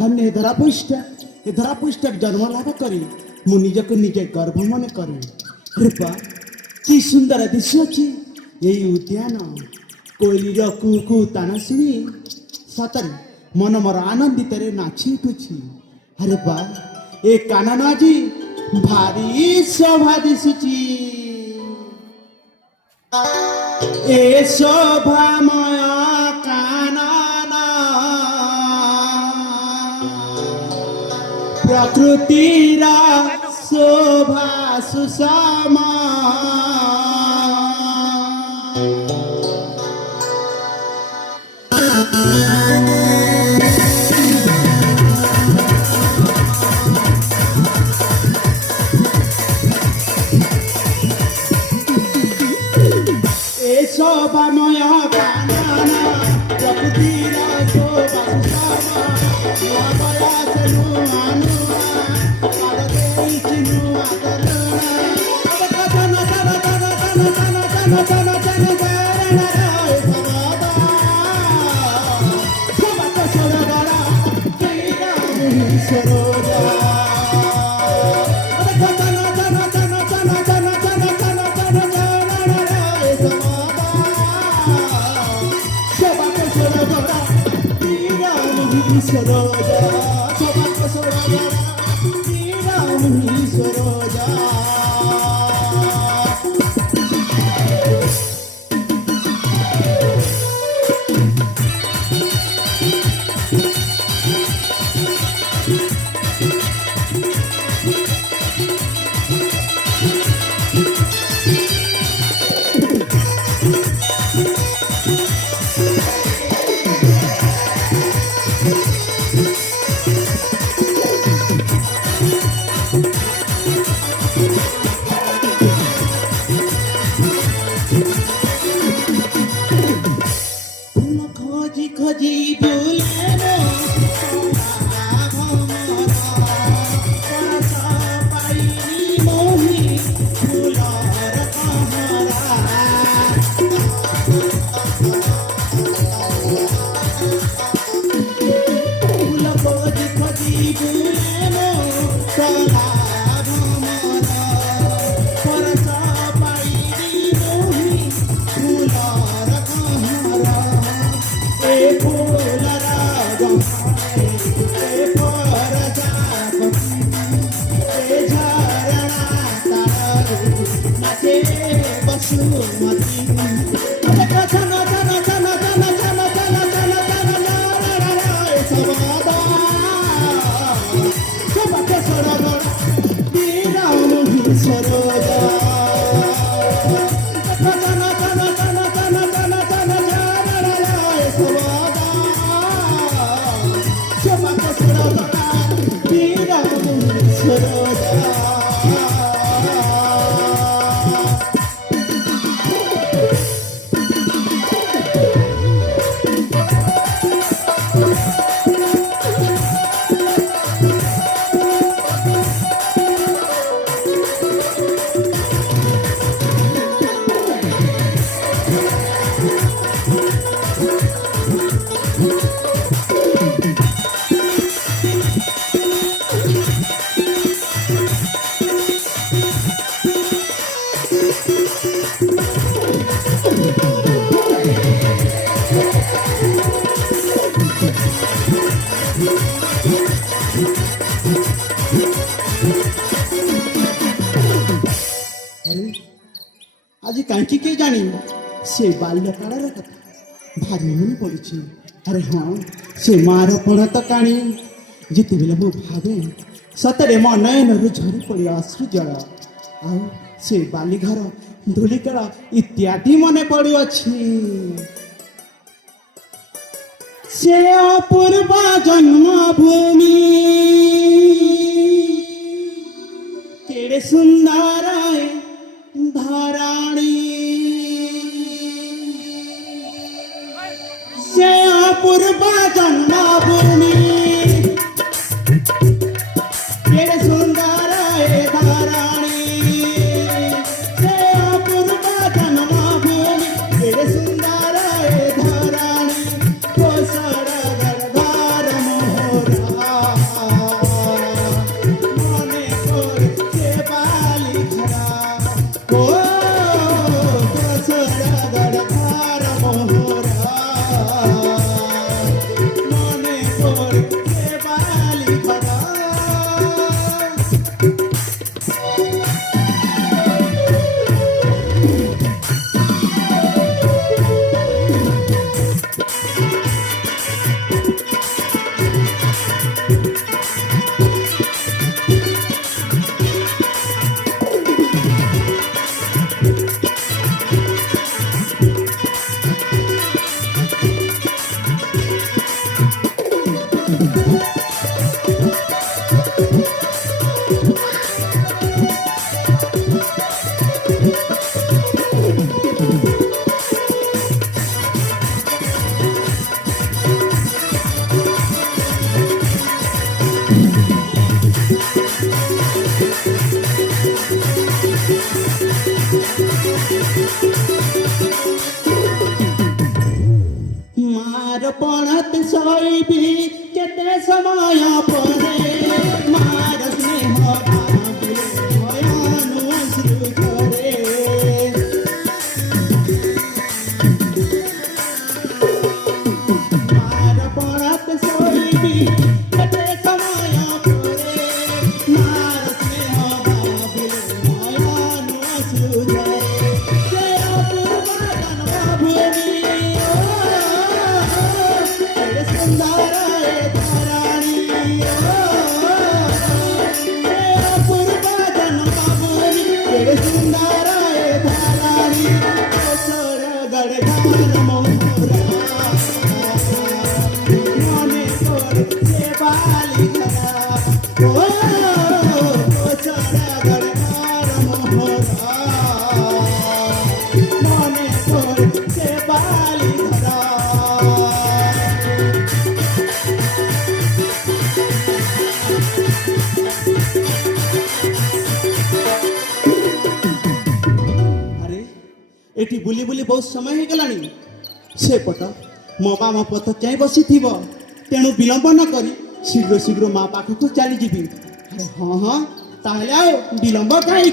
ଧନ୍ୟ ଏ ଧରା ପୃଷ୍ଠ ଜନ୍ମ ଲାଭ କରି ମୁଁ ନିଜକୁ ନିଜେ ଗର୍ବ ମନେ କରେ। ରୂପା କି ସୁନ୍ଦର ଦିଶୁଅଛି ଏହି ଉଦ୍ୟାନ, କୋଇଲିର କୁ କୁ ତାନ ଶୁଣି ସତରେ ମନ ମୋର ଆନନ୍ଦିତରେ ନାଚି ଉଠୁଛି। ଆରେ ବା ଏ କାନନ ଆଜି ଭାରି ଶୋଭା ଦିଶୁଛି। ଏ ଶୋଭାମୟ କାନନ ପ୍ରକୃତିର ଶୋଭା ସୁଷମ। শোভাময় কানন প্রকৃতির শোভা সুষম। বয়াসে নূয়া নূয়া পাদ ଦେଇଛି ନୂଆ ତରୁଣ। সরোজা সবাক সরোজা শ্রীরামহি সরোজা। খোঁজি বুলে পাইনি মোহি ফুলর কমরা। ফুল খোঁজি খোঁজি বুলে কলা ভমরা পরশ পাইনি মোহি ফুলর কমরা। এ ফুলরা জমায়ে এ পরশা এ ঝরনা তার নাচে বসুমতী। চন চন চন চন চন চন চন চন সবাদা সবাকে সরোজা শ্রীরামহি সরোজা। চন চন চন চন চন চন সবাদা সবাকে সরোজা শ্রীরামহি সরোজা। আজি কাହିଁକି କେ ଜାଣି ସେ ବାଲ୍ୟକାଳର କଥା ଭାରି ମନେ ପଡ଼ୁଛି। ଆରେ ହଁ ସେ ମାର ପଣ ତ କାଣି ଯେତେବେଳେ ମୁଁ ଭାବେ ସତରେ ମୋ ନୟନରୁ ଝରି ପଡ଼ି ଅଶ୍ରୁ ଜଳ। ଆଉ ସେ ବାଲିଘର ଧୂଳିକଳ ଇତ୍ୟାଦି ମନେ ପଡ଼ୁଅଛି। ସେ ଅପୂର୍ବ ଜନ୍ମଭୂମି କେଡ଼େ ସୁନ୍ଦର ଧରାଣୀ। ସେ ଅପୂର୍ବ ଜନ୍ମଭୂମି କେଡ଼େ ସୁନ୍ଦର ଧରାଣୀ। ସେ ଅପୂର୍ବ ଜନ୍ମଭୂମି କେଡ଼େ ସୁନ୍ଦର ଧରାଣୀ। କୋଶଳ ଗର୍ଭର ମୋହରା मार पणत सैबी केते समय परे मार स्नेह भावे भयानु अश्रु झरे मार पणत सैबी केते समय परे मार स्नेह भावे भयानु अश्रु झरे जे अपूर्व जन्मभूमि सुंदर धराणी पूर्व जन्मभूमि सुंदर धराणी कोसर गढ़ मोहरा मने तोर से बाली धरा कोसर गढ़ मोहरा मने तोर से बाली धरा एटी बुली बुली बहुत समय हो गलानी से पट मो बाम पथ चाई बसी तेणु विलंब न करी शीघ्र शीघ्र माँ पाखक चली जीवी हाँ हाँ ताहले आओ विलंब कहीं